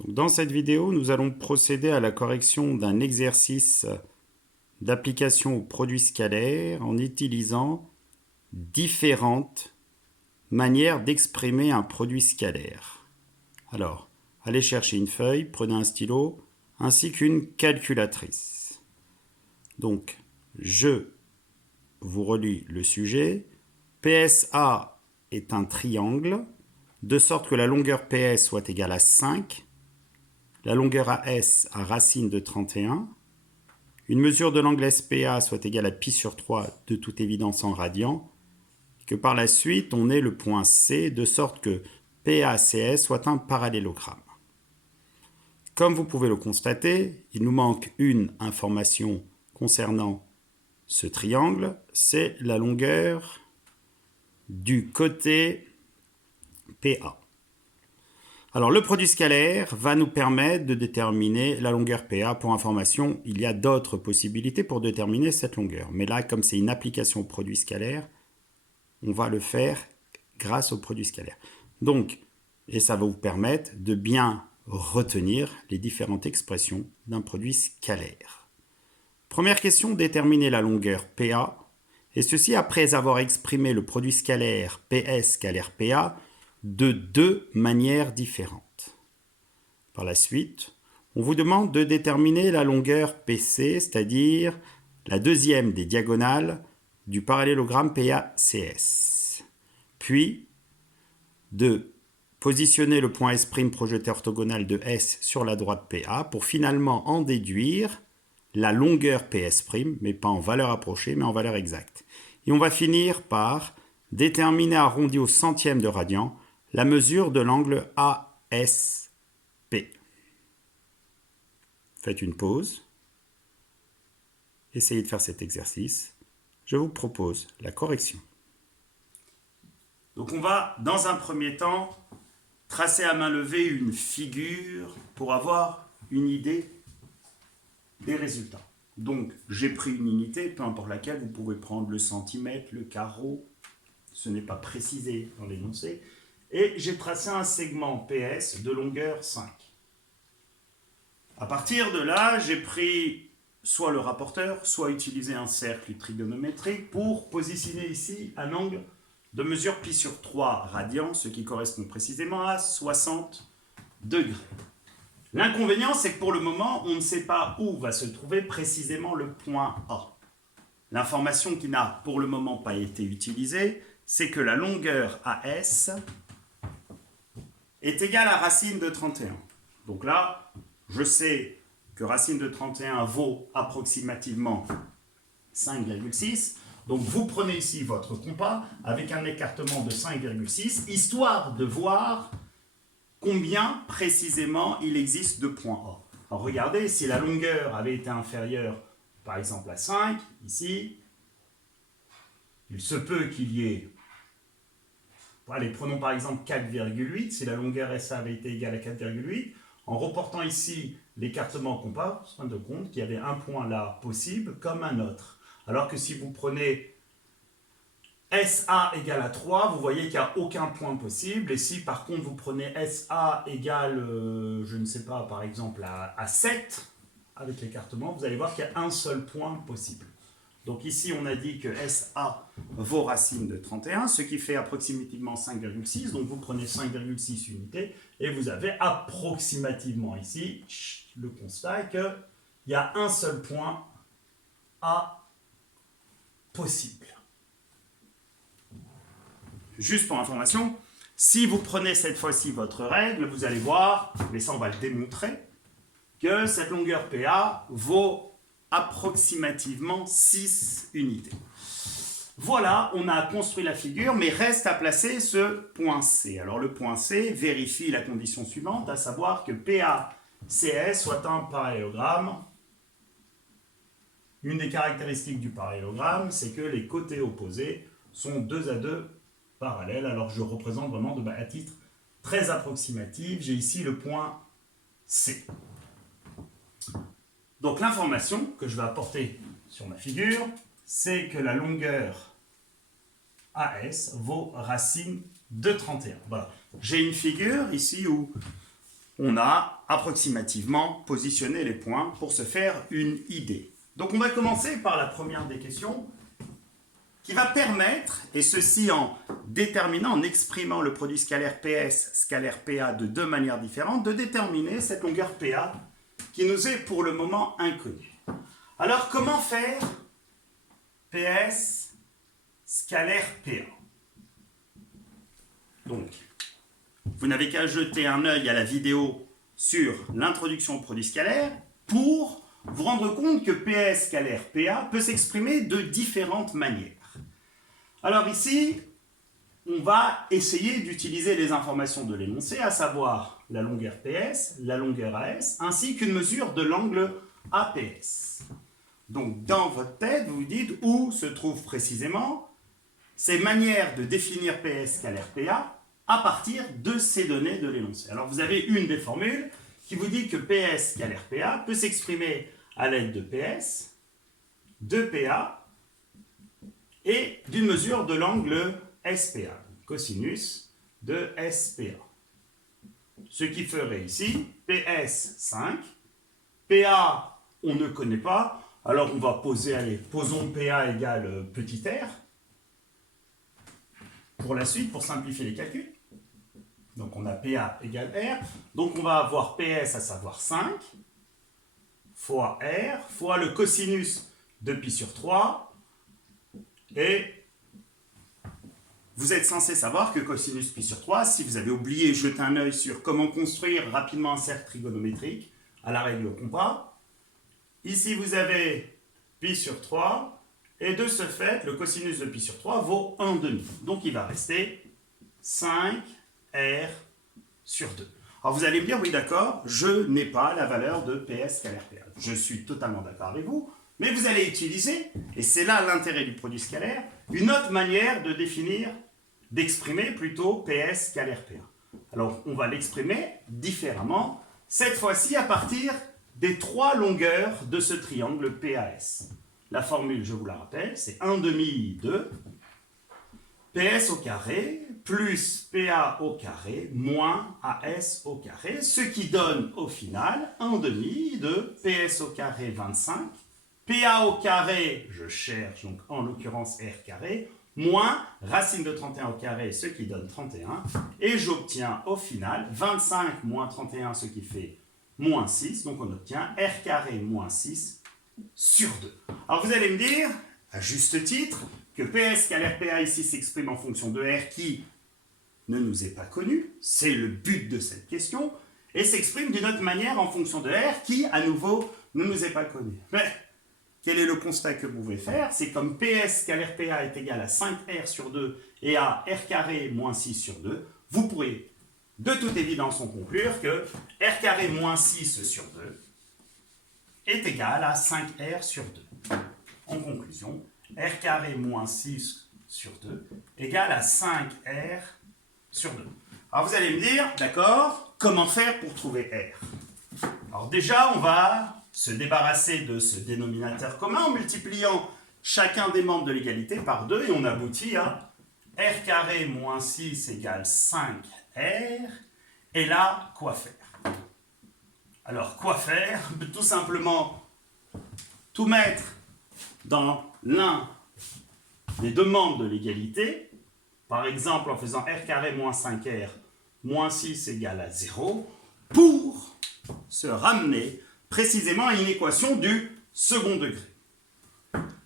Donc, dans cette vidéo, nous allons procéder à la correction d'un exercice d'application au produit scalaire en utilisant différentes manières d'exprimer un produit scalaire. Alors, allez chercher une feuille, prenez un stylo, ainsi qu'une calculatrice. Donc, je vous relis le sujet. PSA est un triangle, de sorte que la longueur PS soit égale à 5, la longueur AS à racine de 31, une mesure de l'angle SPA soit égale à pi sur 3, de toute évidence en radians, et que par la suite on ait le point C, de sorte que PACS soit un parallélogramme. Comme vous pouvez le constater, il nous manque une information concernant ce triangle, c'est la longueur du côté PA. Alors, le produit scalaire va nous permettre de déterminer la longueur PA. Pour information, il y a d'autres possibilités pour déterminer cette longueur. Mais là, comme c'est une application au produit scalaire, on va le faire grâce au produit scalaire. Donc, et ça va vous permettre de bien retenir les différentes expressions d'un produit scalaire. Première question, déterminer la longueur PA. Et ceci après avoir exprimé le produit scalaire PS scalaire PA de deux manières différentes. Par la suite, on vous demande de déterminer la longueur PC, c'est-à-dire la deuxième des diagonales du parallélogramme PACS. Puis, de positionner le point S' projeté orthogonal de S sur la droite PA pour finalement en déduire la longueur PS', mais pas en valeur approchée, mais en valeur exacte. Et on va finir par déterminer arrondi au centième de radian la mesure de l'angle ASP. Faites une pause. Essayez de faire cet exercice. Je vous propose la correction. Donc on va, dans un premier temps, tracer à main levée une figure pour avoir une idée des résultats. Donc j'ai pris une unité, peu importe laquelle, vous pouvez prendre le centimètre, le carreau, ce n'est pas précisé dans l'énoncé. Et j'ai tracé un segment PS de longueur 5. À partir de là, j'ai pris soit le rapporteur, soit utilisé un cercle trigonométrique pour positionner ici un angle de mesure pi sur 3 radians, ce qui correspond précisément à 60 degrés. L'inconvénient, c'est que pour le moment, on ne sait pas où va se trouver précisément le point A. L'information qui n'a pour le moment pas été utilisée, c'est que la longueur AS est égale à racine de 31. Donc là, je sais que racine de 31 vaut approximativement 5,6. Donc vous prenez ici votre compas avec un écartement de 5,6, histoire de voir combien précisément il existe de points A. Alors regardez, si la longueur avait été inférieure, par exemple à 5, ici, il se peut qu'il y ait... Allez, prenons par exemple 4,8. Si la longueur SA avait été égale à 4,8, en reportant ici l'écartement compas, on se rend compte qu'il y avait un point là possible comme un autre. Alors que si vous prenez SA égale à 3, vous voyez qu'il n'y a aucun point possible. Et si par contre vous prenez SA égale, je ne sais pas, par exemple à 7, avec l'écartement, vous allez voir qu'il y a un seul point possible. Donc ici, on a dit que SA vaut racine de 31, ce qui fait approximativement 5,6. Donc vous prenez 5,6 unités et vous avez approximativement ici le constat qu'il y a un seul point A possible. Juste pour information, si vous prenez cette fois-ci votre règle, vous allez voir, mais ça on va le démontrer, que cette longueur PA vaut approximativement 6 unités. Voilà, on a construit la figure, mais reste à placer ce point C. Alors le point C vérifie la condition suivante, à savoir que PACS soit un parallélogramme. Une des caractéristiques du parallélogramme, c'est que les côtés opposés sont 2 à 2 parallèles. Alors je représente vraiment à titre très approximatif. J'ai ici le point C. Donc l'information que je vais apporter sur ma figure, c'est que la longueur AS vaut racine de 31. Voilà. J'ai une figure ici où on a approximativement positionné les points pour se faire une idée. Donc on va commencer par la première des questions qui va permettre, et ceci en déterminant, en exprimant le produit scalaire PS, scalaire PA de deux manières différentes, de déterminer cette longueur PA qui nous est pour le moment inconnue. Alors comment faire PS scalaire PA? Donc, vous n'avez qu'à jeter un œil à la vidéo sur l'introduction au produit scalaire pour vous rendre compte que PS scalaire PA peut s'exprimer de différentes manières. Alors ici, on va essayer d'utiliser les informations de l'énoncé, à savoir la longueur PS, la longueur AS, ainsi qu'une mesure de l'angle APS. Donc dans votre tête, vous vous dites où se trouvent précisément ces manières de définir PS scalaire PA à partir de ces données de l'énoncé. Alors vous avez une des formules qui vous dit que PS scalaire PA peut s'exprimer à l'aide de PS, de PA et d'une mesure de l'angle SPA, cosinus de SPA. Ce qui ferait ici PS 5, PA on ne connaît pas, alors on va poser, allez, posons PA égale petit r pour la suite, pour simplifier les calculs. Donc on a PA égale R, donc on va avoir PS à savoir 5 fois R fois le cosinus de pi sur 3. Et vous êtes censé savoir que cosinus pi sur 3, si vous avez oublié, jetez un œil sur comment construire rapidement un cercle trigonométrique à la règle au compas. Ici, vous avez pi sur 3, et de ce fait, le cosinus de pi sur 3 vaut 1/2. Donc, il va rester 5R sur 2. Alors, vous allez me dire, oui, d'accord, je n'ai pas la valeur de PS scalaire PA. Je suis totalement d'accord avec vous. Mais vous allez utiliser, et c'est là l'intérêt du produit scalaire, une autre manière de définir, d'exprimer plutôt PS scalaire PA. Alors, on va l'exprimer différemment, cette fois-ci à partir des trois longueurs de ce triangle PAS. La formule, je vous la rappelle, c'est 1/2 de PS au carré plus PA au carré moins AS au carré, ce qui donne au final 1/2 de PS au carré 25, PA au carré, je cherche donc en l'occurrence R carré, moins racine de 31 au carré, ce qui donne 31, et j'obtiens au final 25 moins 31, ce qui fait moins 6, donc on obtient R carré moins 6 sur 2. Alors vous allez me dire, à juste titre, que PS scalaire PA ici s'exprime en fonction de R qui ne nous est pas connu, c'est le but de cette question, et s'exprime d'une autre manière en fonction de R qui, à nouveau, ne nous est pas connu. Mais quel est le constat que vous pouvez faire? C'est comme PS scalaire PA est égal à 5R sur 2 et à R carré moins 6 sur 2, vous pourrez de toute évidence en conclure que R carré moins 6 sur 2 est égal à 5R sur 2. En conclusion, R carré moins 6 sur 2 égale à 5R sur 2. Alors vous allez me dire, d'accord, comment faire pour trouver R? Alors déjà, on va se débarrasser de ce dénominateur commun en multipliant chacun des membres de l'égalité par 2 et on aboutit à R carré moins 6 égale 5R. Et là, quoi faire? Alors, quoi faire? Tout simplement, tout mettre dans l'un des deux membres de l'égalité, par exemple en faisant R carré moins 5R moins 6 égale à 0, pour se ramener précisément à une équation du second degré.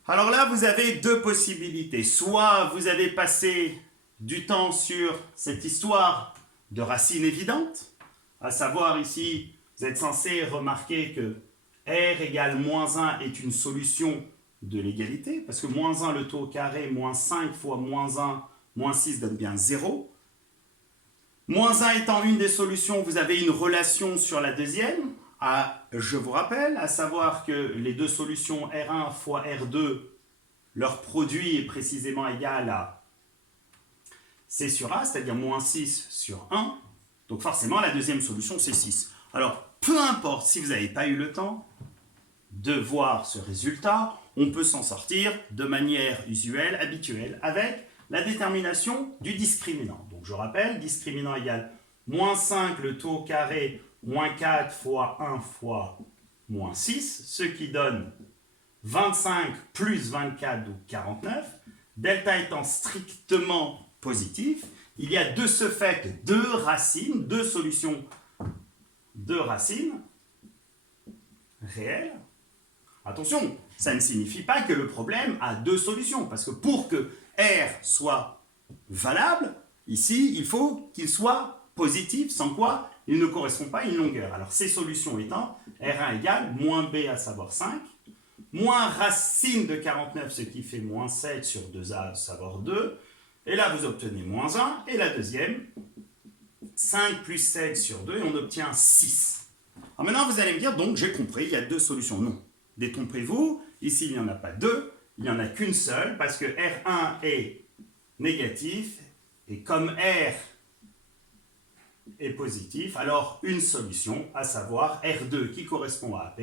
Alors là, vous avez deux possibilités. Soit vous avez passé du temps sur cette histoire de racines évidentes, à savoir ici, vous êtes censé remarquer que R égale moins 1 est une solution de l'égalité, parce que moins 1 le taux au carré, moins 5 fois moins 1, moins 6 donne bien 0. Moins 1 étant une des solutions, vous avez une relation sur la deuxième, je vous rappelle, à savoir que les deux solutions R1 fois R2, leur produit est précisément égal à C sur A, c'est-à-dire moins 6 sur 1. Donc forcément, la deuxième solution, c'est 6. Alors, peu importe si vous n'avez pas eu le temps de voir ce résultat, on peut s'en sortir de manière usuelle, habituelle, avec la détermination du discriminant. Donc je rappelle, discriminant égale moins 5 le taux au carré, moins 4 fois 1 fois moins 6, ce qui donne 25 plus 24, donc 49. Delta étant strictement positif, il y a de ce fait deux racines, deux solutions de racines réelles. Attention, ça ne signifie pas que le problème a deux solutions, parce que pour que R soit valable, ici, il faut qu'il soit positif, sans quoi il ne correspond pas à une longueur. Alors, ces solutions étant R1 égale moins B, à savoir 5, moins racine de 49, ce qui fait moins 7 sur 2A, à savoir 2, et là, vous obtenez moins 1, et la deuxième, 5 plus 7 sur 2, et on obtient 6. Alors maintenant, vous allez me dire, donc, j'ai compris, il y a deux solutions. Non. Détrompez-vous, ici, il n'y en a pas deux, il n'y en a qu'une seule, parce que R1 est négatif, et comme R est positif, alors une solution, à savoir R2, qui correspond à AP,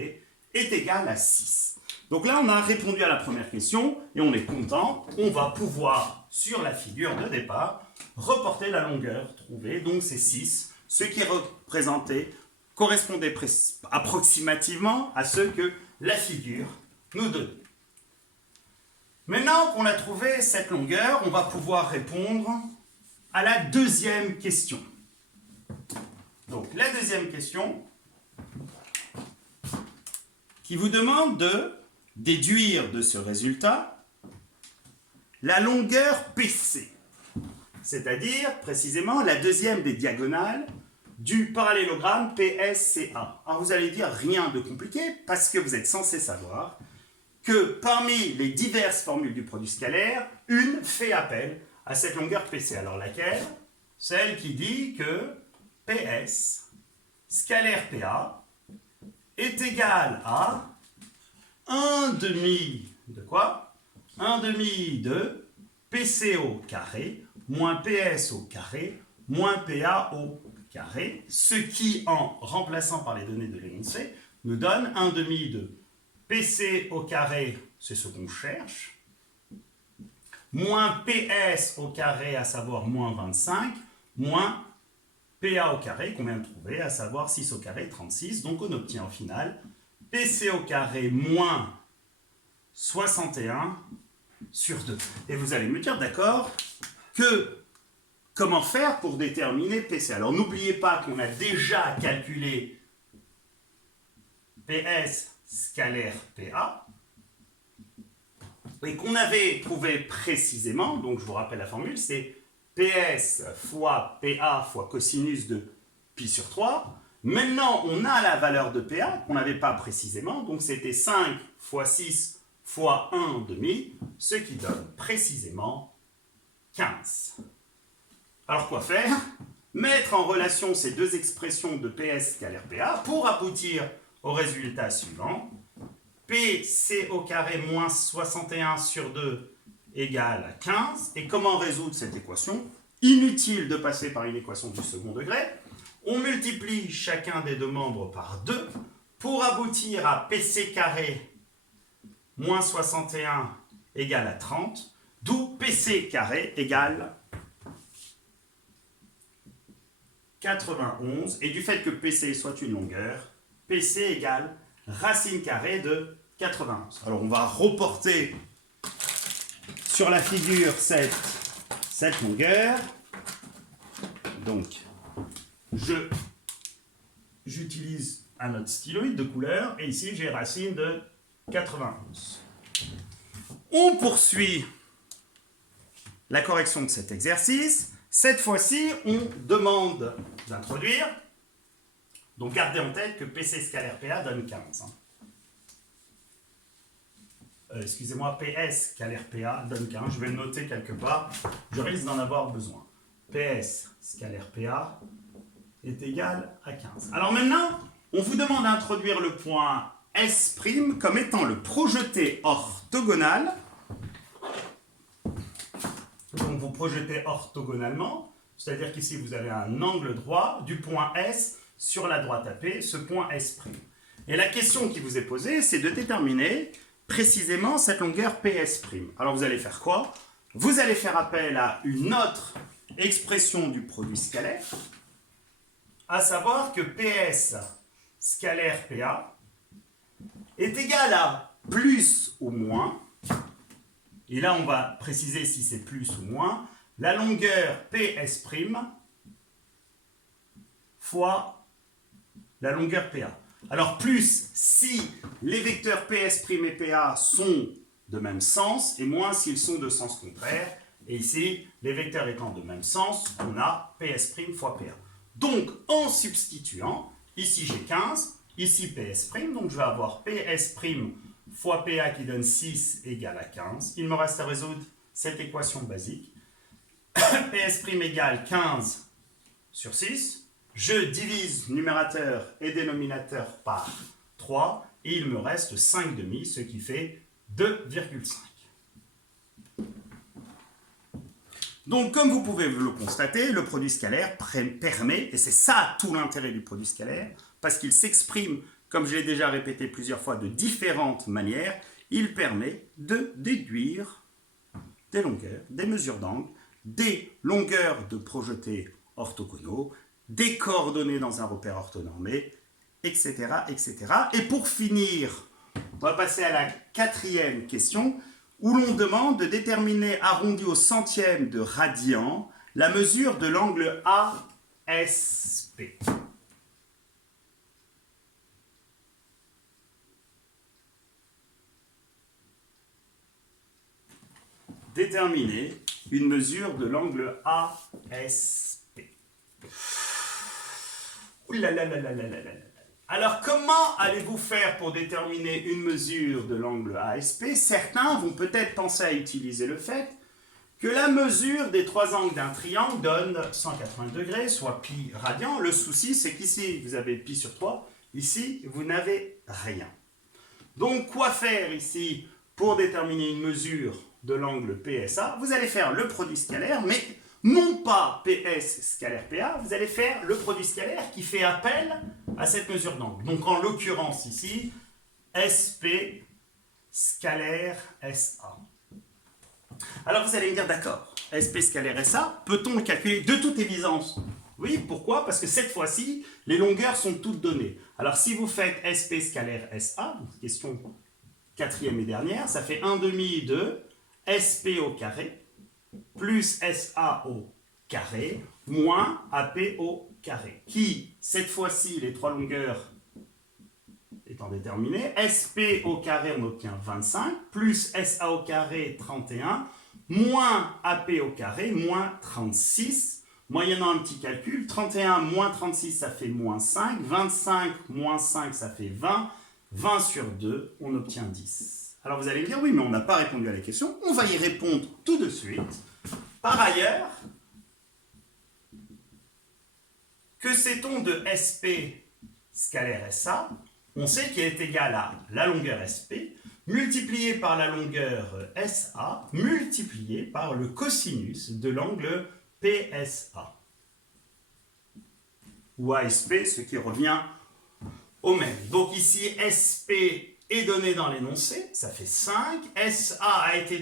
est égale à 6. Donc là, on a répondu à la première question, et on est content, on va pouvoir, sur la figure de départ, reporter la longueur trouvée, donc c'est 6, ce qui correspondait approximativement à ce que la figure nous donne. Maintenant qu'on a trouvé cette longueur, on va pouvoir répondre à la deuxième question. Donc la deuxième question qui vous demande de déduire de ce résultat la longueur PC, c'est-à-dire précisément la deuxième des diagonales du parallélogramme PSCA. Alors vous allez dire rien de compliqué parce que vous êtes censé savoir que parmi les diverses formules du produit scalaire, une fait appel à cette longueur PC. Alors laquelle? Celle qui dit que PS scalaire PA est égal à 1 demi de quoi? 1 demi de PC au carré moins PS au carré moins PA au carré, ce qui, en remplaçant par les données de l'énoncé, nous donne 1 demi de PC au carré, c'est ce qu'on cherche, moins PS au carré, à savoir moins 25, moins PA au carré, qu'on vient de trouver, à savoir 6 au carré, 36. Donc on obtient au final PC au carré moins 61 sur 2. Et vous allez me dire, d'accord, que comment faire pour déterminer PC? Alors n'oubliez pas qu'on a déjà calculé PS scalaire PA et qu'on avait trouvé précisément, donc je vous rappelle la formule, c'est PS fois PA fois cosinus de pi sur 3. Maintenant, on a la valeur de PA qu'on n'avait pas précisément, donc c'était 5 fois 6 fois 1 demi, ce qui donne précisément 15. Alors quoi faire? Mettre en relation ces deux expressions de PS scalaire PA pour aboutir au résultat suivant. PC au carré moins 61 sur 2 égale à 15. Et comment résoudre cette équation? Inutile de passer par une équation du second degré. On multiplie chacun des deux membres par 2 pour aboutir à PC carré moins 61 égale à 30, d'où PC carré égale 91, et du fait que PC soit une longueur, PC égale racine carrée de 91. Alors on va reporter sur la figure cette longueur. Donc j'utilise un autre styloïde de couleur, et ici j'ai racine de 91. On poursuit la correction de cet exercice. Cette fois-ci, on demande d'introduire, donc gardez en tête que PC scalaire PA donne 15. Excusez-moi, PS scalaire PA donne 15, je vais le noter quelque part, je risque d'en avoir besoin. PS scalaire PA est égal à 15. Alors maintenant, on vous demande d'introduire le point S' comme étant le projeté orthogonal. Donc vous projetez orthogonalement, c'est-à-dire qu'ici vous avez un angle droit du point S sur la droite AP, ce point S'. Et la question qui vous est posée, c'est de déterminer précisément cette longueur PS'. Alors vous allez faire quoi? Vous allez faire appel à une autre expression du produit scalaire, à savoir que PS scalaire PA est égal à plus ou moins, et là on va préciser si c'est plus ou moins, la longueur PS' fois la longueur PA. Alors plus si les vecteurs PS' et PA sont de même sens, et moins s'ils sont de sens contraire. Et ici, les vecteurs étant de même sens, on a PS' fois PA. Donc, en substituant, ici j'ai 15, ici PS', donc je vais avoir PS' fois PA qui donne 6 égale à 15. Il me reste à résoudre cette équation basique. PS' égale 15 sur 6. Je divise numérateur et dénominateur par 3 et il me reste 5 demi, ce qui fait 2,5. Donc, comme vous pouvez le constater, le produit scalaire permet, et c'est ça tout l'intérêt du produit scalaire, parce qu'il s'exprime, comme je l'ai déjà répété plusieurs fois, de différentes manières, il permet de déduire des longueurs, des mesures d'angle, des longueurs de projetés orthogonaux, des coordonnées dans un repère orthonormé, etc., etc. Et pour finir, on va passer à la 4e question, où l'on demande de déterminer, arrondi au centième de radian, la mesure de l'angle ASP. Déterminer une mesure de l'angle ASP. Ouh là là là là là là là. Alors, comment allez-vous faire pour déterminer une mesure de l'angle ASP? Certains vont peut-être penser à utiliser le fait que la mesure des trois angles d'un triangle donne 180 degrés, soit pi radian. Le souci, c'est qu'ici, vous avez pi sur 3. Ici, vous n'avez rien. Donc, quoi faire ici pour déterminer une mesure de l'angle PSA? Vous allez faire le produit scalaire, mais non pas PS scalaire PA, vous allez faire le produit scalaire qui fait appel à cette mesure d'angle. Donc en l'occurrence ici, SP scalaire SA. Alors vous allez me dire, d'accord, SP scalaire SA, peut-on le calculer de toute évidence? Oui, pourquoi? Parce que cette fois-ci, les longueurs sont toutes données. Alors si vous faites SP scalaire SA, question 4e et dernière, ça fait 1 demi de SP au carré, plus SA au carré, moins AP au carré, qui, cette fois-ci, les trois longueurs étant déterminées, SP au carré, on obtient 25, plus SA au carré, 31, moins AP au carré, moins 36, moyennant un petit calcul, 31 moins 36, ça fait moins 5, 25 moins 5, ça fait 20, 20 sur 2, on obtient 10. Alors vous allez me dire, oui, mais on n'a pas répondu à la question. On va y répondre tout de suite. Par ailleurs, que sait-on de SP scalaire SA? On sait qu'il est égal à la longueur SP multiplié par la longueur SA multiplié par le cosinus de l'angle PSA. Ou ASP, ce qui revient au même. Donc ici, SP est donné dans l'énoncé, ça fait 5. SA a été